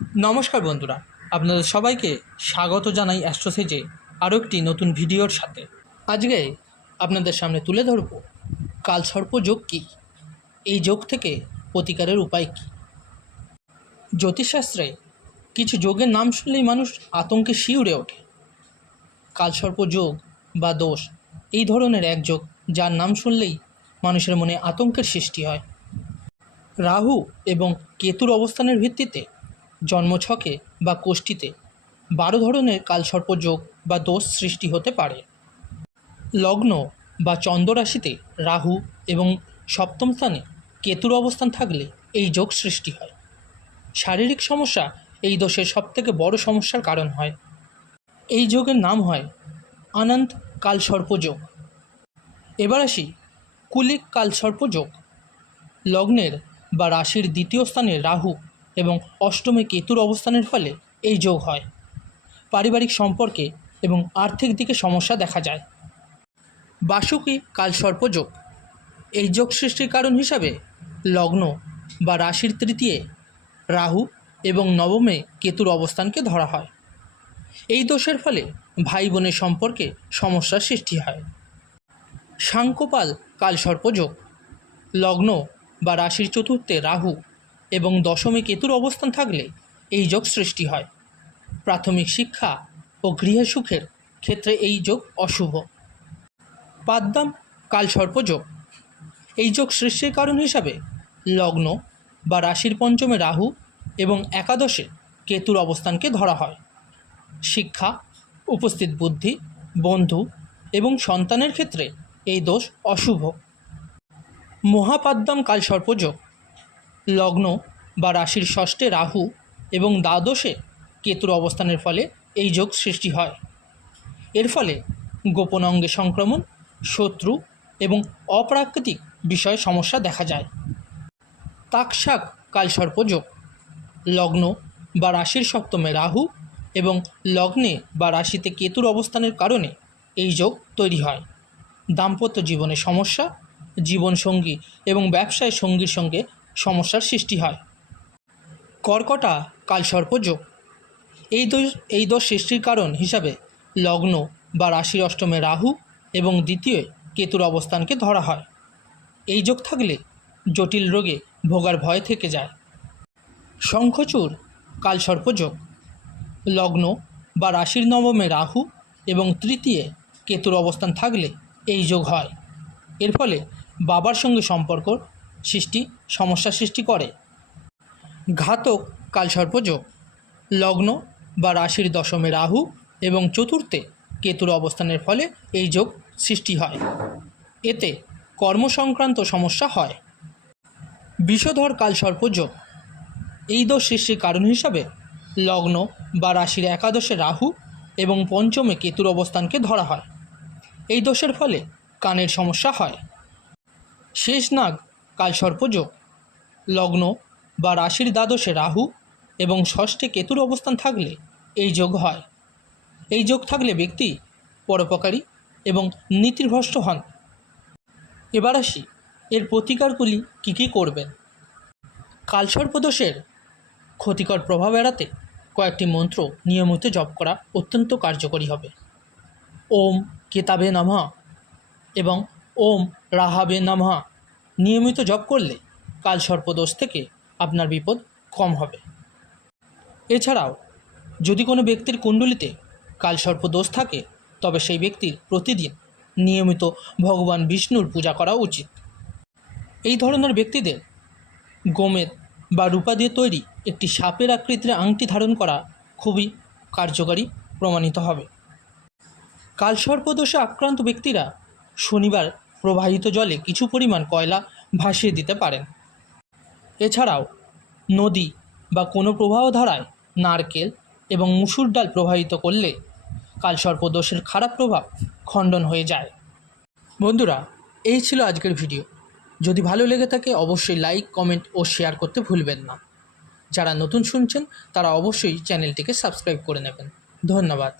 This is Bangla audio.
নমস্কার বন্ধুরা, আপনাদের সবাইকে স্বাগত জানাই অ্যাস্ট্রোসেজে আরও একটি নতুন ভিডিওর সাথে। আজকে আপনাদের সামনে তুলে ধরব কালসর্প যোগ কী, এই যোগ থেকে প্রতিকারের উপায় কী। জ্যোতিষশাস্ত্রে কিছু যোগের নাম শুনলেই মানুষ আতঙ্কে শিউরে ওঠে। কালসর্প যোগ বা দোষ এই ধরনের এক যোগ যার নাম শুনলেই মানুষের মনে আতঙ্কের সৃষ্টি হয়। রাহু এবং কেতুর অবস্থানের ভিত্তিতে জন্মছকে বা কোষ্ঠীতে 12 ধরনের কালসর্প যোগ বা দোষ সৃষ্টি হতে পারে। লগ্ন বা চন্দ্র রাশিতে রাহু এবং সপ্তম স্থানে কেতুর অবস্থান থাকলে এই যোগ সৃষ্টি হয়। শারীরিক সমস্যা এই দোষের সবথেকে বড় সমস্যার কারণ হয়। এই যোগের নাম হয় অনন্ত কালসর্প যোগ। এবার আসি কুলিক কালসর্প যোগ। লগ্নের বা রাশির দ্বিতীয় স্থানে রাহু এবং অষ্টমে কেতুর অবস্থানের ফলে এই যোগ হয়। পারিবারিক সম্পর্কে এবং আর্থিক দিকে সমস্যা দেখা যায়। বাসুকী কালসর্প যোগ। এই যোগ সৃষ্টির কারণ হিসাবে লগ্ন বা রাশির তৃতীয় রাহু এবং নবমে কেতুর অবস্থানকে ধরা হয়। এই দোষের ফলে ভাই বোনের সম্পর্কে সমস্যার সৃষ্টি হয়। সাংকোপাল কালসর্প যোগ। লগ্ন বা রাশির চতুর্থে রাহু এবং দশমে কেতুর অবস্থান থাকলে এই যোগ সৃষ্টি হয়। প্রাথমিক শিক্ষা ও গৃহে সুখের ক্ষেত্রে এই যোগ অশুভ। পাদ্দাম কালসর্প যোগ। এই যোগ সৃষ্টির কারণ হিসাবে লগ্ন বা রাশির পঞ্চমে রাহু এবং একাদশে কেতুর অবস্থানকে ধরা হয়। শিক্ষা, উপস্থিত বুদ্ধি, বন্ধু এবং সন্তানের ক্ষেত্রে এই দোষ অশুভ। মহাপাদ্দাম কালসর্প যোগ। লগ্ন বা রাশির ষষ্ঠে রাহু এবং দ্বাদশে কেতুর অবস্থানের ফলে এই যোগ সৃষ্টি হয়। এর ফলে গোপন অঙ্গে সংক্রমণ, শত্রু এবং অপ্রাকৃতিক বিষয়ে সমস্যা দেখা যায়। তাকশাক কালসর্প যোগ। লগ্ন বা রাশির সপ্তমে রাহু এবং লগ্নে বা রাশিতে কেতুর অবস্থানের কারণে এই যোগ তৈরি হয়। দাম্পত্য জীবনে সমস্যা, জীবনসঙ্গী এবং ব্যবসায় সঙ্গীর সঙ্গে সমস্যার সৃষ্টি হয়। কর্কটা কালসর্প যোগ। এই দোষ সৃষ্টির কারণ হিসাবে লগ্ন বা রাশির অষ্টমে রাহু এবং দ্বিতীয় কেতুর অবস্থানকে ধরা হয়। এই যোগ থাকলে জটিল রোগে ভোগার ভয় থেকে যায়। শঙ্খচূড় কালসর্প যোগ। লগ্ন বা রাশির নবমে রাহু এবং তৃতীয় কেতুর অবস্থান থাকলে এই যোগ হয়। এর ফলে বাবার সঙ্গে সম্পর্ক সমস্যা সৃষ্টি করে। ঘাতক কালসর্প যোগ। লগ্ন বা রাশির দশমে রাহু এবং চতুর্থে কেতুর অবস্থানের ফলে এই যোগ সৃষ্টি হয়। এতে কর্মসংক্রান্ত সমস্যা হয়। বিষধর কালসর্প যোগ। এই দোষ সৃষ্টির কারণ হিসাবে লগ্ন বা রাশির একাদশে রাহু এবং পঞ্চমে কেতুর অবস্থানকে ধরা হয়। এই দোষের ফলে কানের সমস্যা হয়। শেষনাগ কালসর্প যোগ। লগ্ন বা রাশির দ্বাদশে রাহু এবং ষষ্ঠে কেতুর অবস্থান থাকলে এই যোগ হয়। এই যোগ থাকলে ব্যক্তি পরোপকারী এবং নীতিভ্রষ্ট হন। এবার আসি এর প্রতিকারগুলি কী কী করবেন। কালসর্প দোষের ক্ষতিকর প্রভাব এড়াতে কয়েকটি মন্ত্র নিয়মিত জপ করা অত্যন্ত কার্যকরী হবে। ওম কেতাবে নমঃ এবং ওম রাহাবে নমঃ নিয়মিত জপ করলে কালসর্প দোষ থেকে আপনার বিপদ কম হবে। এছাড়াও যদি কোনো ব্যক্তির কুণ্ডলিতে কালসর্প দোষ থাকে তবে সেই ব্যক্তির প্রতিদিন নিয়মিত ভগবান বিষ্ণুর পূজা করা উচিত। এই ধরনের ব্যক্তিদের গোমেদ বা রূপা দিয়ে তৈরি একটি সাপের আকৃতির আংটি ধারণ করা খুবই কার্যকারী প্রমাণিত হবে। কালসর্প দোষে আক্রান্ত ব্যক্তিরা শনিবার প্রবাহিত জলে কিছু পরিমাণ কয়লা ভাসিয়ে দিতে পারেন। এছাড়াও নদী বা কোনো প্রবাহধারায় নারকেল এবং মুসুর ডাল প্রবাহিত করলে কালসর্প দোষের খারাপ প্রভাব খণ্ডন হয়ে যায়। বন্ধুরা, এই ছিল আজকের ভিডিও। যদি ভালো লেগে থাকে অবশ্যই লাইক, কমেন্ট ও শেয়ার করতে ভুলবেন না। যারা নতুন শুনছেন তারা অবশ্যই চ্যানেলটিকে সাবস্ক্রাইব করে নেবেন। ধন্যবাদ।